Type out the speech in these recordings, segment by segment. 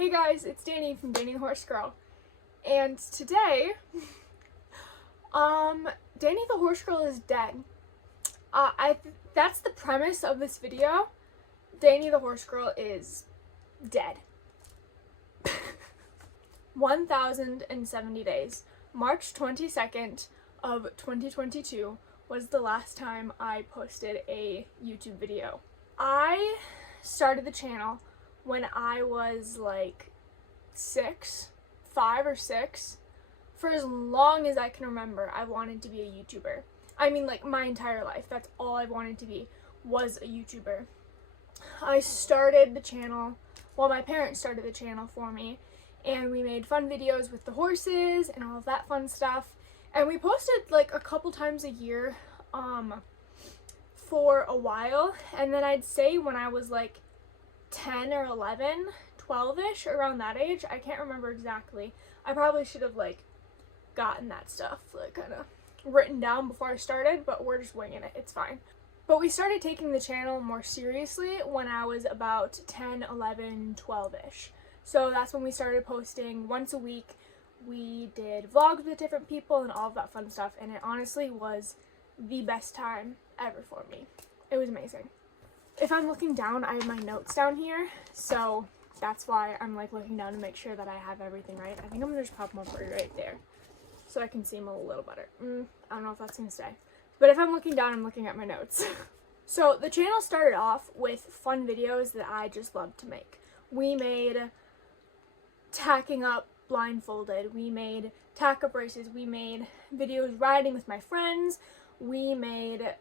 Hey guys, it's Dani from Dani The Horse Girl, and today, Dani the Horse Girl is dead. That's the premise of this video. Dani the Horse Girl is dead. 1,070 days. March 22nd of 2022 was the last time I posted a YouTube video. I started the channel when I was like 5 or 6. For as long as I can remember, I wanted to be a YouTuber. I mean, like, my entire life. That's all I wanted to be, was a YouTuber. I started the channel, well, my parents started the channel for me, and we made fun videos with the horses and all of that fun stuff. And we posted like a couple times a year for a while. And then I'd say when I was like 10 or 11, 12-ish, around that age, I can't remember exactly. I probably should have like gotten that stuff like kind of written down before I started, but we're just winging it. It's fine. But we started taking the channel more seriously when I was about 10, 11, 12-ish. So that's when we started posting once a week. We did vlogs with different people and all of that fun stuff, and it honestly was the best time ever for me. It was amazing. If I'm looking down, I have my notes down here, so that's why I'm like looking down to make sure that I have everything right. I think I'm gonna just pop them up right there so I can see them a little better. I don't know if that's gonna stay. But if I'm looking down, I'm looking at my notes. So the channel started off with fun videos that I just loved to make. We made tacking up blindfolded, we made tack up races, we made videos riding with my friends, we made,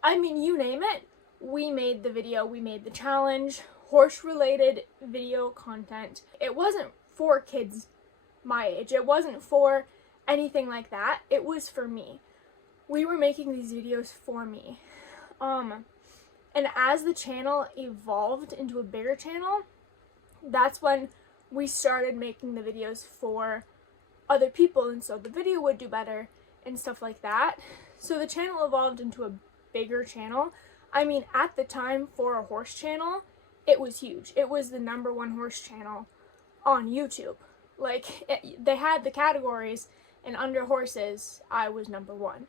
I mean, you name it, we made the video, we made the challenge, horse related video content. It wasn't for kids my age, it wasn't for anything like that, it was for me. We were making these videos for me. And as the channel evolved into a bigger channel, that's when we started making the videos for other people, and so the video would do better and stuff like that. So the channel evolved into a bigger channel. I mean, at the time, for a horse channel, it was huge. It was the #1 horse channel on YouTube. Like, they had the categories, and under horses, I was #1,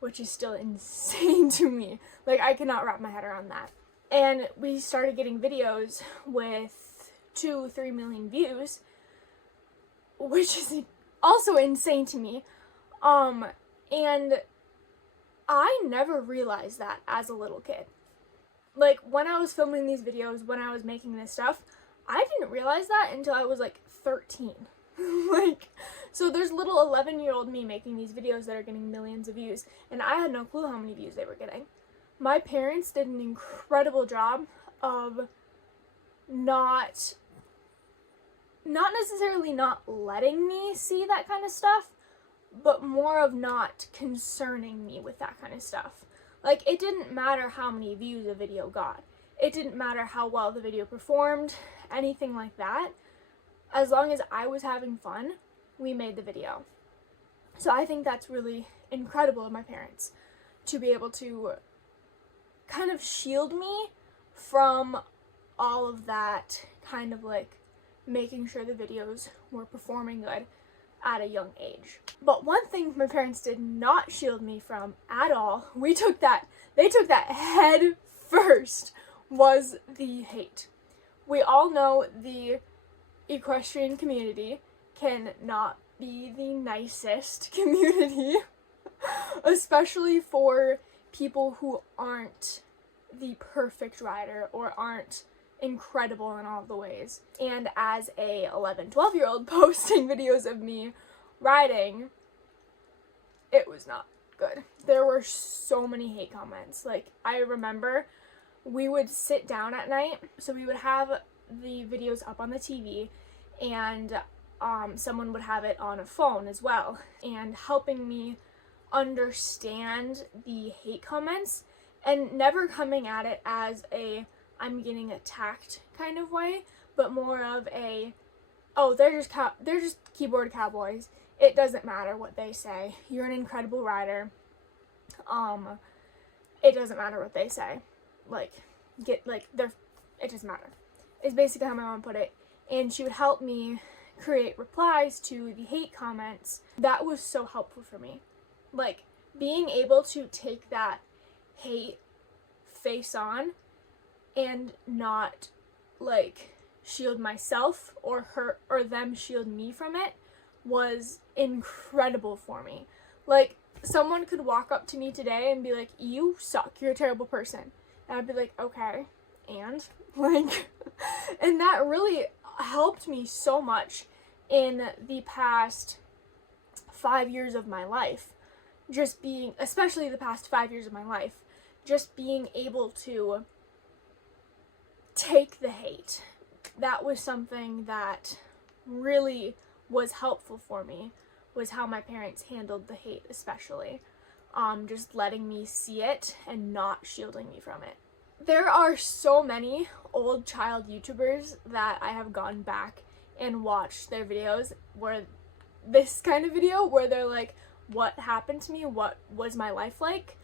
which is still insane to me. Like, I cannot wrap my head around that. And we started getting videos with 2-3 million views, which is also insane to me. And I never realized that as a little kid. Like, when I was filming these videos, when I was making this stuff, I didn't realize that until I was like 13. Like, so there's little 11-year-old me making these videos that are getting millions of views, and I had no clue how many views they were getting. My parents did an incredible job of not necessarily not letting me see that kind of stuff, but more of not concerning me with that kind of stuff. Like, it didn't matter how many views a video got. It didn't matter how well the video performed, anything like that. As long as I was having fun, we made the video. So I think that's really incredible of my parents, to be able to kind of shield me from all of that, kind of like making sure the videos were performing good at a young age. But one thing my parents did not shield me from at all, they took that head first, was the hate. We all know the equestrian community can not be the nicest community, especially for people who aren't the perfect rider or aren't incredible in all the ways. And as a 11, 12-year-old posting videos of me riding, it was not good. There were so many hate comments. Like, I remember we would sit down at night, so we would have the videos up on the TV, and someone would have it on a phone as well, and helping me understand the hate comments, and never coming at it as a I'm getting attacked kind of way, but more of a, oh, they're just keyboard cowboys. It doesn't matter what they say. You're an incredible rider. It doesn't matter what they say. Like, it doesn't matter. Is basically how my mom put it. and she would help me create replies to the hate comments. That was so helpful for me. Like, being able to take that hate face on and not, like, shield myself or her or them shield me from it was incredible for me. Like, someone could walk up to me today and be like, "You suck, you're a terrible person." And I'd be like, "Okay," and like, and that really helped me so much in the past 5 years of my life. Just being, especially the past 5 years of my life, just being able to take the hate. That was something that really was helpful for me, was how my parents handled the hate, especially. Just letting me see it and not shielding me from it. There are so many old child YouTubers that I have gone back and watched their videos where this kind of video where they're like, what happened to me? What was my life like?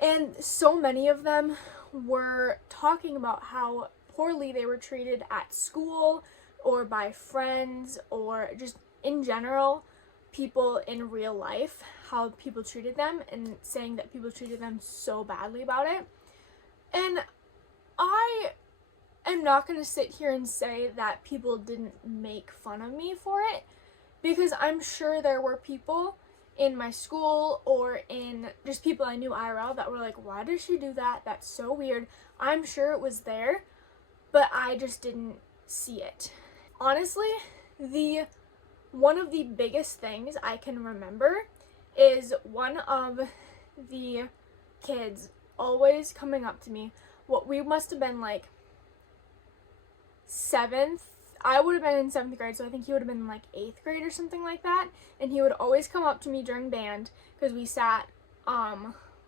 And so many of them were talking about how poorly they were treated at school or by friends or just in general, people in real life, how people treated them, and saying that people treated them so badly about it. And I am not going to sit here and say that people didn't make fun of me for it, because I'm sure there were people in my school or in just people I knew IRL that were like, "Why does she do that? That's so weird." I'm sure it was there, but I just didn't see it. Honestly, one of the biggest things I can remember is one of the kids always coming up to me. We must have been like 7th. I would have been in 7th grade, so I think he would have been in like 8th grade or something like that. And he would always come up to me during band, because we sat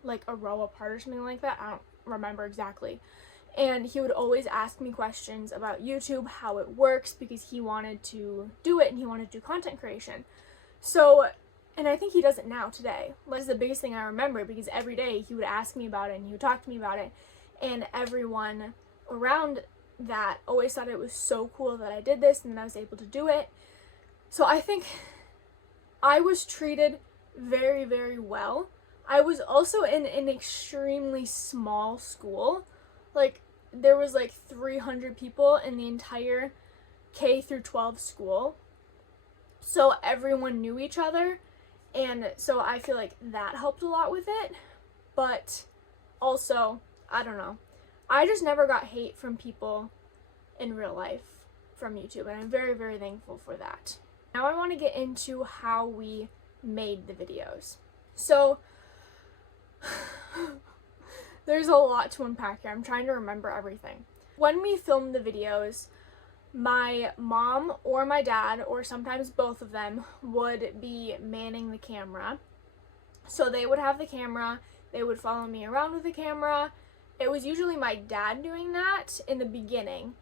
like a row apart or something like that. I don't remember exactly. And he would always ask me questions about YouTube, how it works, because he wanted to do it and he wanted to do content creation. So, and I think he does it now today. That's the biggest thing I remember, because every day he would ask me about it and he would talk to me about it. And everyone around that always thought it was so cool that I did this and that I was able to do it. So I think I was treated very, very well. I was also in an extremely small school. Like, there was like 300 people in the entire K through 12 school. So everyone knew each other, and so I feel like that helped a lot with it. But also, I don't know, I just never got hate from people in real life from YouTube, and I'm very, very thankful for that. Now I want to get into how we made the videos. So there's a lot to unpack here. I'm trying to remember everything. When we filmed the videos, my mom or my dad, or sometimes both of them, would be manning the camera. So they would have the camera, they would follow me around with the camera. It was usually my dad doing that in the beginning.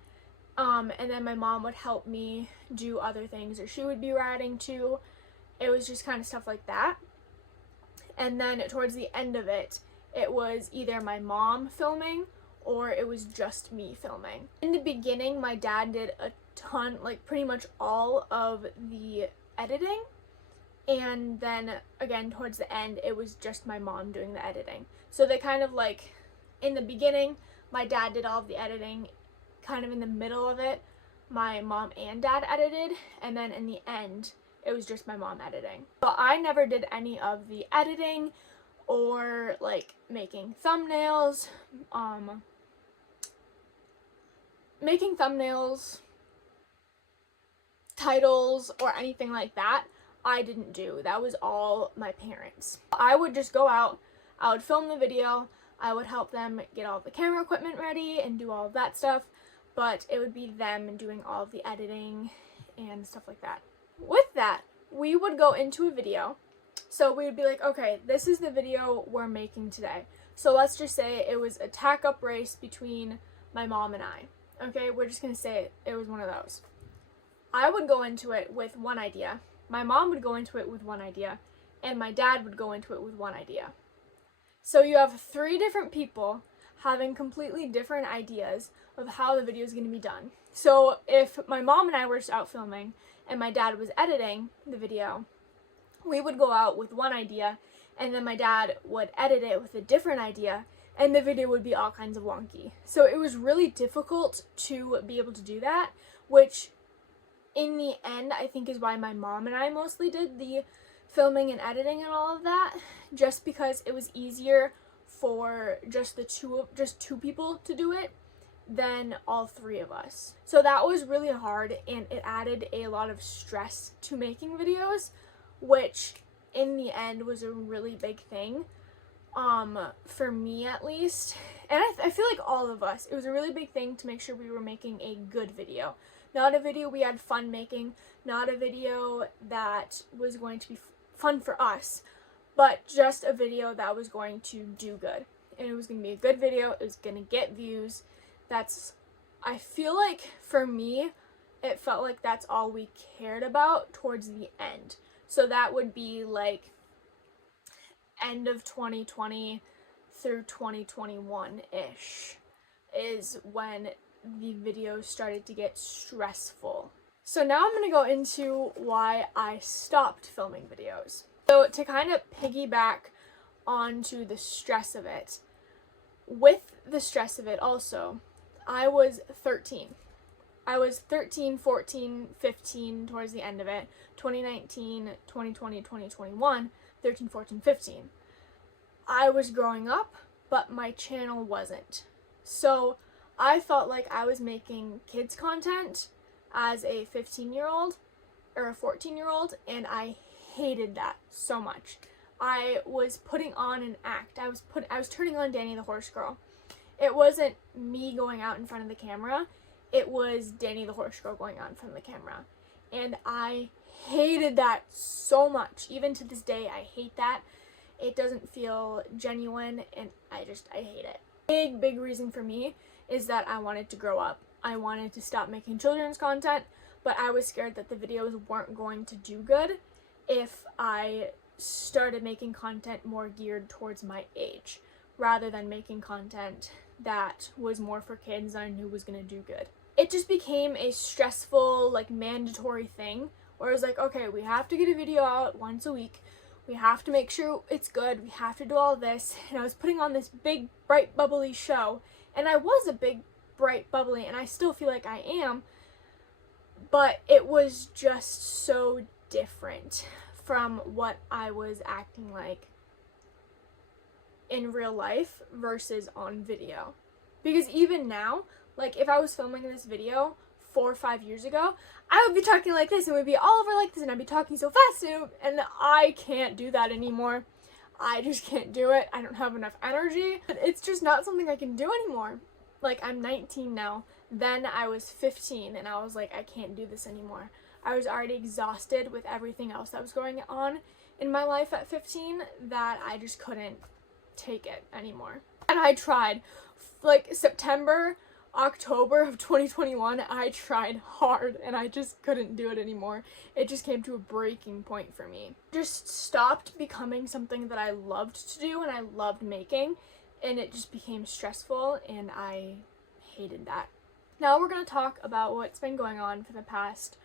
And then my mom would help me do other things, or she would be riding too. It was just kind of stuff like that. And then towards the end of it, it was either my mom filming or it was just me filming. In the beginning, my dad did a ton, like pretty much all of the editing. And then again, towards the end, it was just my mom doing the editing. So they kind of like, in the beginning, my dad did all of the editing. Kind of in the middle of it, my mom and dad edited. And then in the end, it was just my mom editing. But I never did any of the editing or like making thumbnails, titles, or anything like that. I didn't do. That was all my parents. I would just go out, I would film the video, I would help them get all the camera equipment ready and do all of that stuff, but it would be them doing all of the editing and stuff like that. With that, we would go into a video. So we would be like, okay, this is the video we're making today. So let's just say it was a tack-up race between my mom and I. Okay, we're just going to say it was one of those. I would go into it with one idea. My mom would go into it with one idea. And my dad would go into it with one idea. So you have 3 different people having completely different ideas of how the video is going to be done. So if my mom and I were just out filming and my dad was editing the video, we would go out with one idea and then my dad would edit it with a different idea and the video would be all kinds of wonky. So it was really difficult to be able to do that, which in the end I think is why my mom and I mostly did the filming and editing and all of that, just because it was easier for just two people to do it than all three of us. So that was really hard and it added a lot of stress to making videos, which in the end was a really big thing, for me at least. And I feel like all of us, it was a really big thing to make sure we were making a good video. Not a video we had fun making, not a video that was going to be fun for us, but just a video that was going to do good. And it was going to be a good video, it was going to get views. I feel like for me, it felt like that's all we cared about towards the end. So that would be like end of 2020 through 2021-ish is when the videos started to get stressful. So now I'm going to go into why I stopped filming videos. So to kind of piggyback onto the stress of it, with the stress of it also, I was 13. I was 13, 14, 15 towards the end of it. 2019, 2020, 2021, 13, 14, 15. I was growing up, but my channel wasn't. So I felt like I was making kids content as a 15-year-old or a 14-year-old, and I hated that so much. I was putting on an act. I was turning on Dani the Horse Girl. It wasn't me going out in front of the camera. It was Dani the Horse Girl going out in front of the camera. And I hated that so much. Even to this day, I hate that. It doesn't feel genuine, and I hate it. Big reason for me is that I wanted to grow up. I wanted to stop making children's content, but I was scared that the videos weren't going to do good if I started making content more geared towards my age, rather than making content that was more for kids that I knew was going to do good. It just became a stressful, like, mandatory thing where I was like, okay, we have to get a video out once a week. We have to make sure it's good. We have to do all this. And I was putting on this big, bright, bubbly show. And I was a big, bright, bubbly, and I still feel like I am. But it was just so different from what I was acting like in real life versus on video. Because even now, like, if I was filming this video 4 or 5 years ago, I would be talking like this and would be all over like this, and I'd be talking so fast, and I can't do that anymore. I just can't do it. I don't have enough energy. It's just not something I can do anymore. Like, I'm 19 now. Then I was 15 and I was like, I can't do this anymore. I was already exhausted with everything else that was going on in my life at 15 that I just couldn't take it anymore. And I tried. Like, September, October of 2021, I tried hard and I just couldn't do it anymore. It just came to a breaking point for me. Just stopped becoming something that I loved to do and I loved making, and it just became stressful and I hated that. Now we're going to talk about what's been going on for the past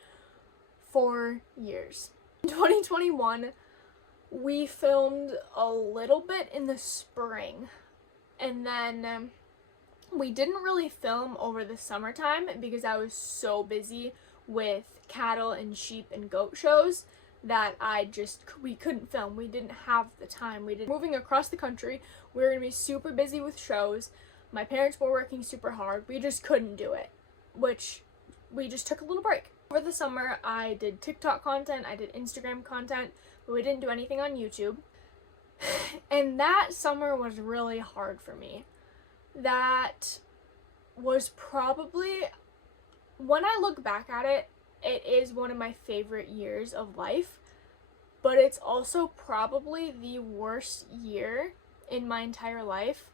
4 years. In 2021, we filmed a little bit in the spring, and then we didn't really film over the summertime because I was so busy with cattle and sheep and goat shows that we couldn't film. We didn't have the time. Moving across the country, we were going to be super busy with shows. My parents were working super hard. We just couldn't do it, which we just took a little break. Over the summer, I did TikTok content, I did Instagram content, but we didn't do anything on YouTube. And that summer was really hard for me. That was probably, when I look back at it, it is one of my favorite years of life, but it's also probably the worst year in my entire life.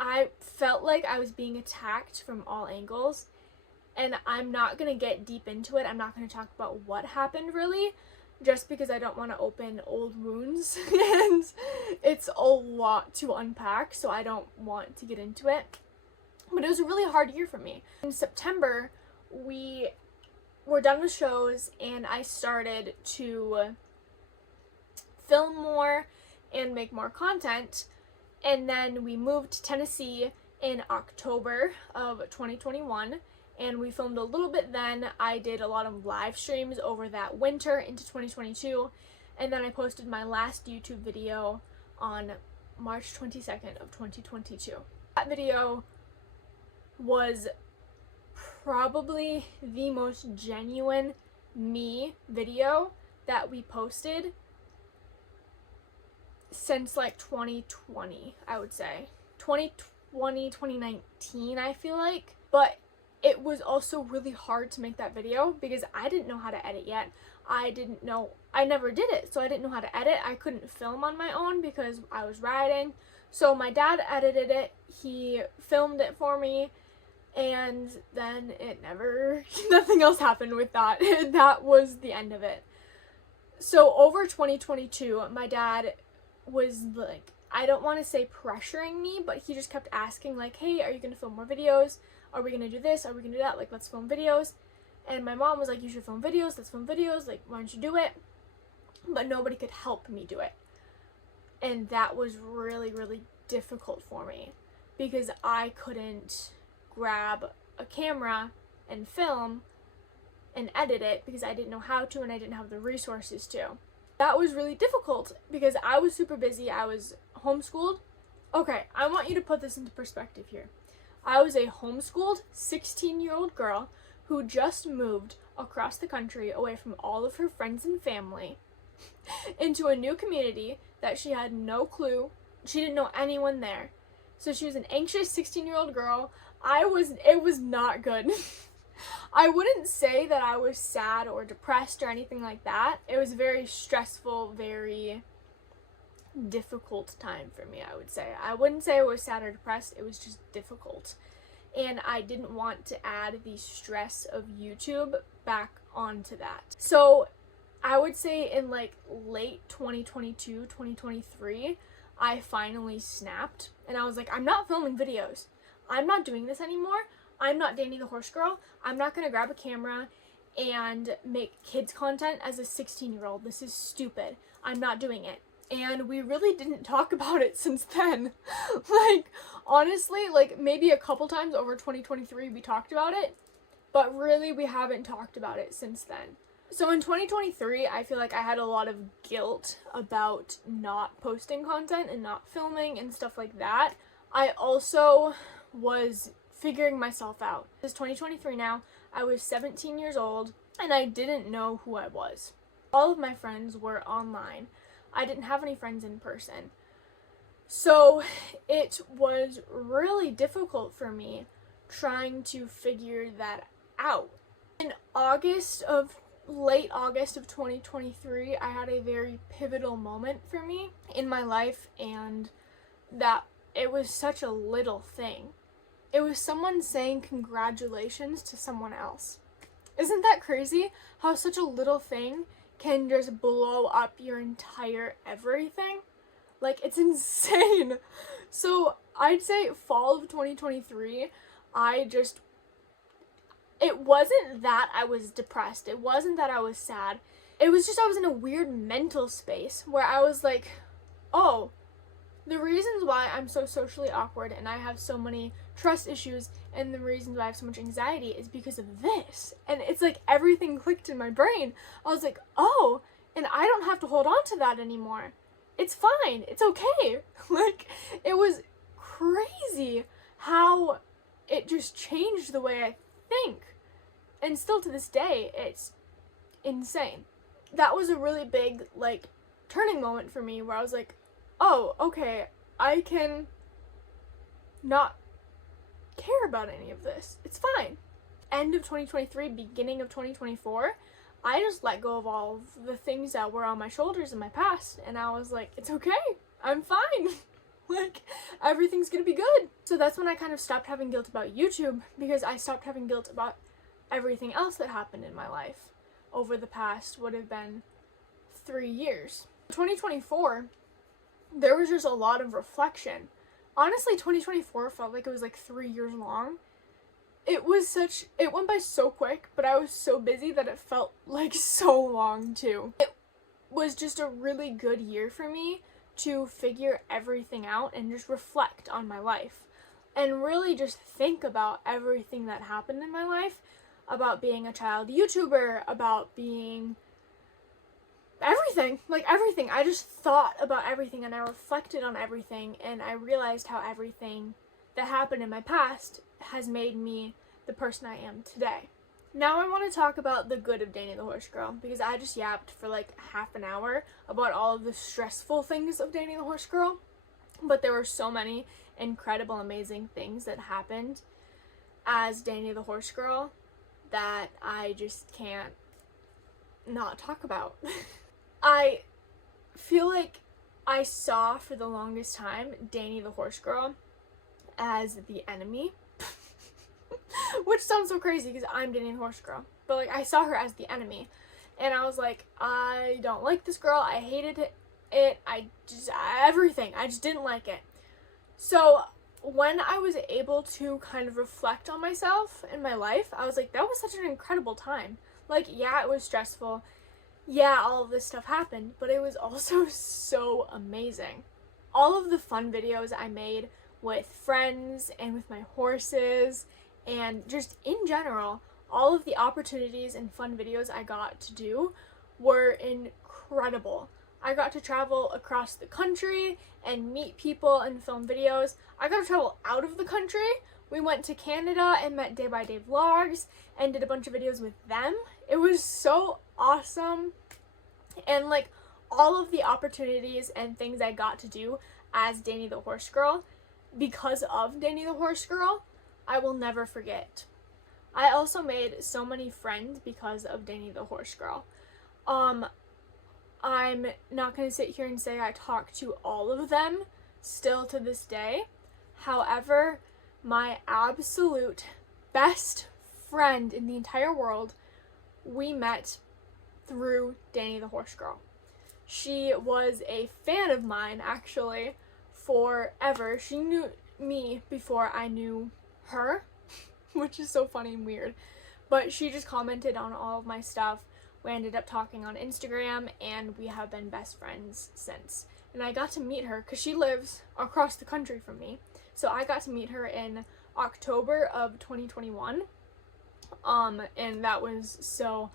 I felt like I was being attacked from all angles, and I'm not going to get deep into it. I'm not going to talk about what happened really, just because I don't want to open old wounds, and it's a lot to unpack, so I don't want to get into it. But it was a really hard year for me. In September, we were done with shows and I started to film more and make more content. And then we moved to Tennessee in October of 2021 and we filmed a little bit then. I did a lot of live streams over that winter into 2022, and then I posted my last YouTube video on March 22nd of 2022. That video was probably the most genuine me video that we posted since like 2020, I would say. 2020, 2019, I feel like. But it was also really hard to make that video because I didn't know how to edit yet. I never did it, so I didn't know how to edit. I couldn't film on my own because I was riding. So my dad edited it, he filmed it for me, and then nothing else happened with that. That was the end of it. So over 2022, my dad was like, I don't want to say pressuring me, but he just kept asking like, hey, are you going to film more videos? Are we going to do this? Are we going to do that? Like, let's film videos. And my mom was like, you should film videos. Let's film videos. Like, why don't you do it? But nobody could help me do it. And that was really, really difficult for me because I couldn't grab a camera and film and edit it because I didn't know how to and I didn't have the resources to. That was really difficult because I was super busy. I was homeschooled. Okay, I want you to put this into perspective here. I was a homeschooled 16-year-old girl who just moved across the country away from all of her friends and family into a new community that she had no clue. She didn't know anyone there. So she was an anxious 16-year-old girl. It was not good. I wouldn't say that I was sad or depressed or anything like that. It was a very stressful, very difficult time for me, I would say. I wouldn't say I was sad or depressed. It was just difficult. And I didn't want to add the stress of YouTube back onto that. So I would say in like late 2022, 2023, I finally snapped and I was like, I'm not filming videos. I'm not doing this anymore. I'm not Dani the Horse Girl. I'm not going to grab a camera and make kids content as a 16-year-old. This is stupid. I'm not doing it. And we really didn't talk about it since then. Like, honestly, like maybe a couple times over 2023 we talked about it, but really we haven't talked about it since then. So in 2023, I feel like I had a lot of guilt about not posting content and not filming and stuff like that. I also was figuring myself out. It's 2023 now. I was 17 years old and I didn't know who I was. All of my friends were online. I didn't have any friends in person. So it was really difficult for me trying to figure that out. In late August of 2023, I had a very pivotal moment for me in my life, and that it was such a little thing. It was someone saying congratulations to someone else. Isn't that crazy? How such a little thing can just blow up your entire everything? Like, it's insane. So I'd say fall of 2023, it wasn't that I was depressed. It wasn't that I was sad. It was just I was in a weird mental space where I was like, oh, the reasons why I'm so socially awkward and I have so many trust issues and the reasons why I have so much anxiety is because of this. And it's like everything clicked in my brain. I was like, oh, and I don't have to hold on to that anymore. It's fine. It's okay. Like, it was crazy how it just changed the way I think. And still to this day, it's insane. That was a really big, like, turning moment for me where I was like, oh, okay, I can not care about any of this. It's fine. End of 2023, beginning of 2024, I just let go of all of the things that were on my shoulders in my past, and I was like, it's okay. I'm fine. Like, everything's gonna be good. So that's when I kind of stopped having guilt about YouTube, because I stopped having guilt about everything else that happened in my life over the past would have been 3 years. 2024, there was just a lot of reflection honestly, 2024 felt like it was like 3 years long. It went by so quick, but I was so busy that it felt like so long too. It was just a really good year for me to figure everything out and just reflect on my life and really just think about everything that happened in my life, about being a child YouTuber, about being everything, like everything. I just thought about everything and I reflected on everything, and I realized how everything that happened in my past has made me the person I am today. Now I want to talk about the good of Dani the Horse Girl, because I just yapped for like half an hour about all of the stressful things of Dani the Horse Girl, but there were so many incredible, amazing things that happened as Dani the Horse Girl that I just can't not talk about. I feel like I saw for the longest time Dani the Horse Girl as the enemy. Which sounds so crazy because I'm Dani the Horse Girl. But like, I saw her as the enemy. And I was like, I don't like this girl. I hated it. Everything. I just didn't like it. So when I was able to kind of reflect on myself and my life, I was like, that was such an incredible time. Like, yeah, it was stressful. Yeah, all of this stuff happened, but it was also so amazing. All of the fun videos I made with friends and with my horses, and just in general, all of the opportunities and fun videos I got to do were incredible. I got to travel across the country and meet people and film videos. I got to travel out of the country. We went to Canada and met Day by Day Vlogs and did a bunch of videos with them. It was so awesome. And like, all of the opportunities and things I got to do as Dani the Horse Girl, because of Dani the Horse Girl, I will never forget. I also made so many friends because of Dani the Horse Girl. I'm not going to sit here and say I talk to all of them still to this day. However, my absolute best friend in the entire world, we met through Dani the Horse Girl. She was a fan of mine, actually, forever. She knew me before I knew her, which is so funny and weird. But she just commented on all of my stuff. We ended up talking on Instagram, and we have been best friends since. And I got to meet her because she lives across the country from me. So I got to meet her in October of 2021. And that was so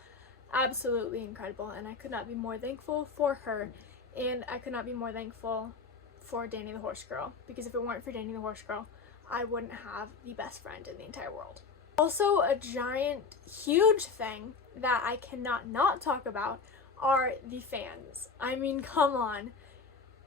absolutely incredible, and I could not be more thankful for her, and I could not be more thankful for Dani the Horse Girl, because if it weren't for Dani the Horse Girl, I wouldn't have the best friend in the entire world. Also, a giant, huge thing that I cannot not talk about are the fans. I mean, come on.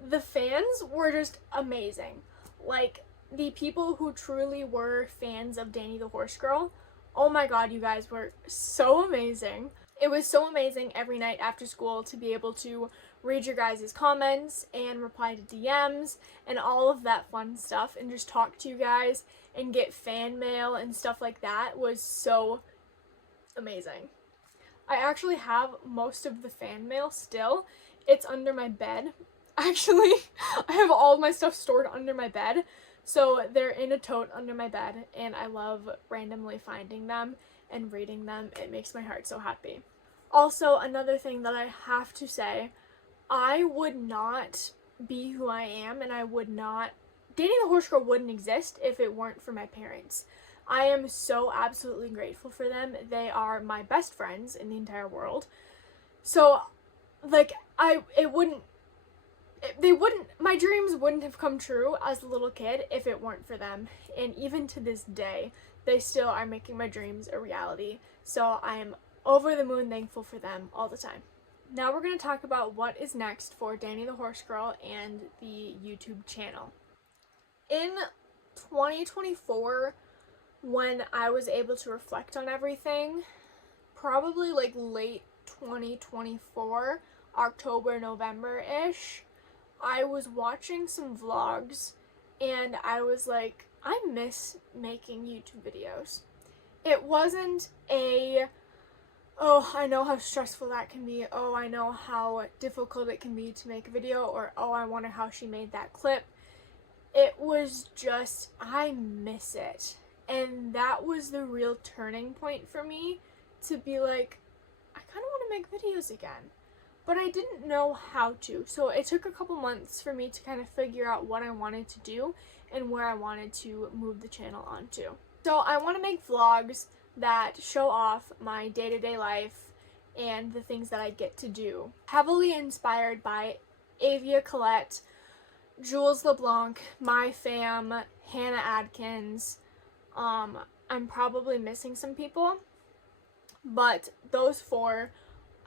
The fans were just amazing. Like, the people who truly were fans of Dani the Horse Girl, oh my god, you guys were so amazing. It was so amazing every night after school to be able to read your guys' comments and reply to DMs and all of that fun stuff, and just talk to you guys and get fan mail and stuff like that was so amazing. I actually have most of the fan mail still. It's under my bed. Actually, I have all of my stuff stored under my bed. So they're in a tote under my bed, and I love randomly finding them and reading them. It makes my heart so happy. Also, another thing that I have to say, I would not be who I am, and Dani the Horse Girl wouldn't exist if it weren't for my parents. I am so absolutely grateful for them. They are my best friends in the entire world. So, like, my dreams wouldn't have come true as a little kid if it weren't for them. And even to this day, they still are making my dreams a reality. So I am over the moon thankful for them all the time. Now we're going to talk about what is next for Dani the Horse Girl and the YouTube channel. In 2024, when I was able to reflect on everything, probably like late 2024, October, November-ish, I was watching some vlogs and I was like, I miss making YouTube videos. It wasn't oh, I know how stressful that can be, oh, I know how difficult it can be to make a video, or oh, I wonder how she made that clip. it was just, I miss it. And that was the real turning point for me to be like, I kind of want to make videos again. But I didn't know how to. So it took a couple months for me to kind of figure out what I wanted to do and where I wanted to move the channel onto. So I want to make vlogs that show off my day-to-day life and the things that I get to do. Heavily inspired by Avia Colette, Jules LeBlanc, My Fam, Hannah Adkins. I'm probably missing some people, but those four,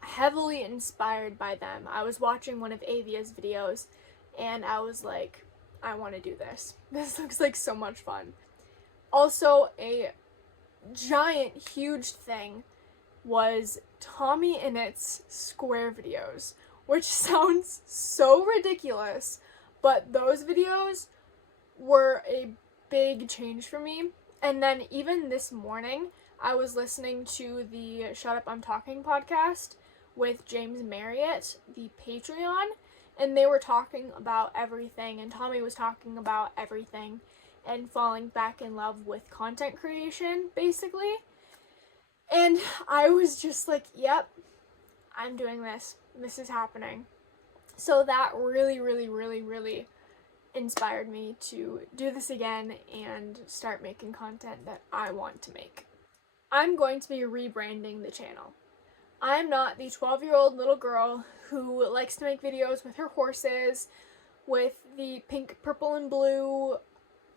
heavily inspired by them. I was watching one of Avia's videos and I was like, I want to do this. This looks like so much fun. Also, a giant, huge thing was Tommy Innett's square videos, which sounds so ridiculous, but those videos were a big change for me. And then even this morning, I was listening to the Shut Up I'm Talking podcast with James Marriott, the Patreon, and they were talking about everything, and Tommy was talking about everything and falling back in love with content creation, basically. And I was just like, yep, I'm doing this. This is happening. So that really, really, really, really inspired me to do this again and start making content that I want to make. I'm going to be rebranding the channel. I'm not the 12-year-old little girl who likes to make videos with her horses, with the pink, purple, and blue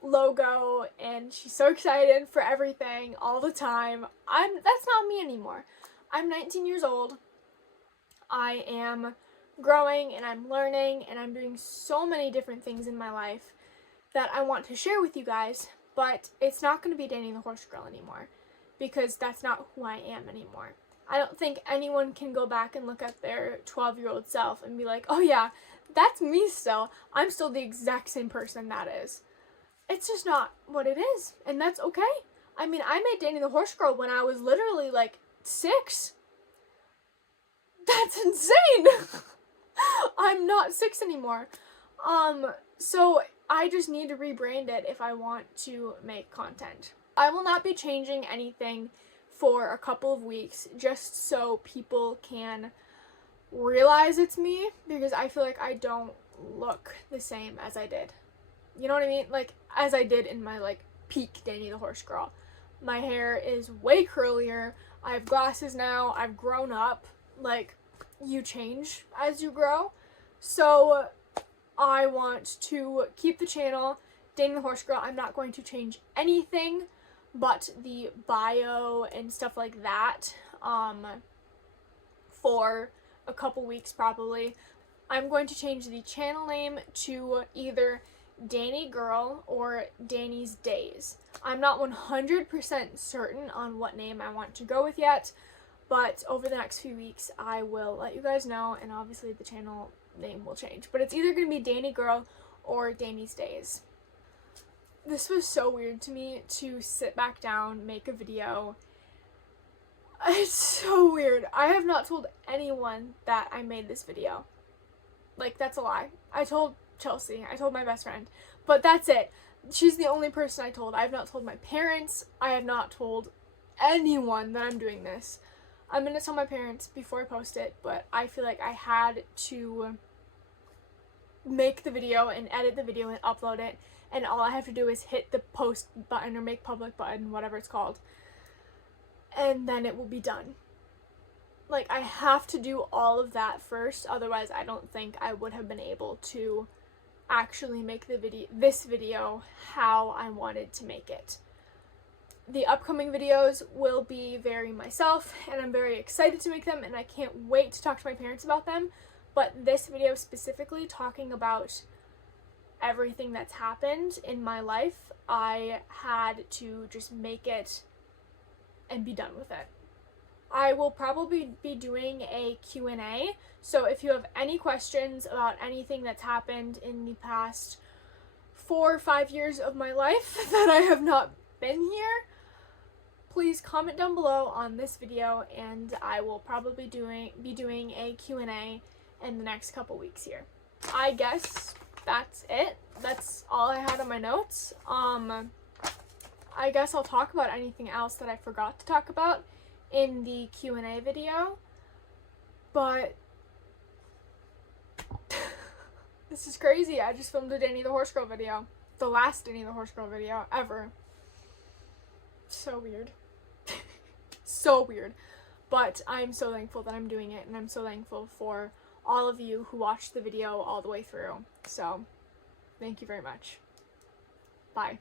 logo, and she's so excited for everything all the time. That's not me anymore. I'm 19 years old. I am growing and I'm learning and I'm doing so many different things in my life that I want to share with you guys, but it's not going to be Dani the Horse Girl anymore because that's not who I am anymore. I don't think anyone can go back and look at their 12-year-old self and be like, oh yeah, that's me still. I'm still the exact same person that is. It's just not what it is, and that's okay. I mean, I made Dani the Horse Girl when I was literally like 6. That's insane! I'm not 6 anymore. So I just need to rebrand it if I want to make content. I will not be changing anything for a couple of weeks just so people can realize it's me, because I feel like I don't look the same as I did. You know what I mean? Like, as I did in my, like, peak Dani the Horse Girl. My hair is way curlier. I have glasses now. I've grown up. Like, you change as you grow. So, I want to keep the channel Dani the Horse Girl. I'm not going to change anything but the bio and stuff like that for a couple weeks probably. I'm going to change the channel name to either Dani Girl or Dani's Days. I'm not 100% certain on what name I want to go with yet, but over the next few weeks I will let you guys know, and obviously the channel name will change. But it's either going to be Dani Girl or Dani's Days. This was so weird to me to sit back down, make a video. It's so weird. I have not told anyone that I made this video. Like, that's a lie. I told Chelsea. I told my best friend. But that's it. She's the only person I told. I have not told my parents. I have not told anyone that I'm doing this. I'm going to tell my parents before I post it, but I feel like I had to make the video and edit the video and upload it, and all I have to do is hit the post button or make public button, whatever it's called, and then it will be done. Like, I have to do all of that first, otherwise I don't think I would have been able to actually make this video how I wanted to make it. The upcoming videos will be very myself, and I'm very excited to make them, and I can't wait to talk to my parents about them. But this video specifically, talking about everything that's happened in my life, I had to just make it and be done with it. I will probably be doing a Q&A, so if you have any questions about anything that's happened in the past 4 or 5 years of my life that I have not been here, please comment down below on this video, and I will probably be doing a Q&A in the next couple weeks here. I guess that's it. That's all I had on my notes. I guess I'll talk about anything else that I forgot to talk about in the Q&A video, but this is crazy. I just filmed a Dani the Horse Girl video. The last Dani the Horse Girl video ever. So weird. So weird. But I'm so thankful that I'm doing it, and I'm so thankful for all of you who watched the video all the way through. So, thank you very much. Bye.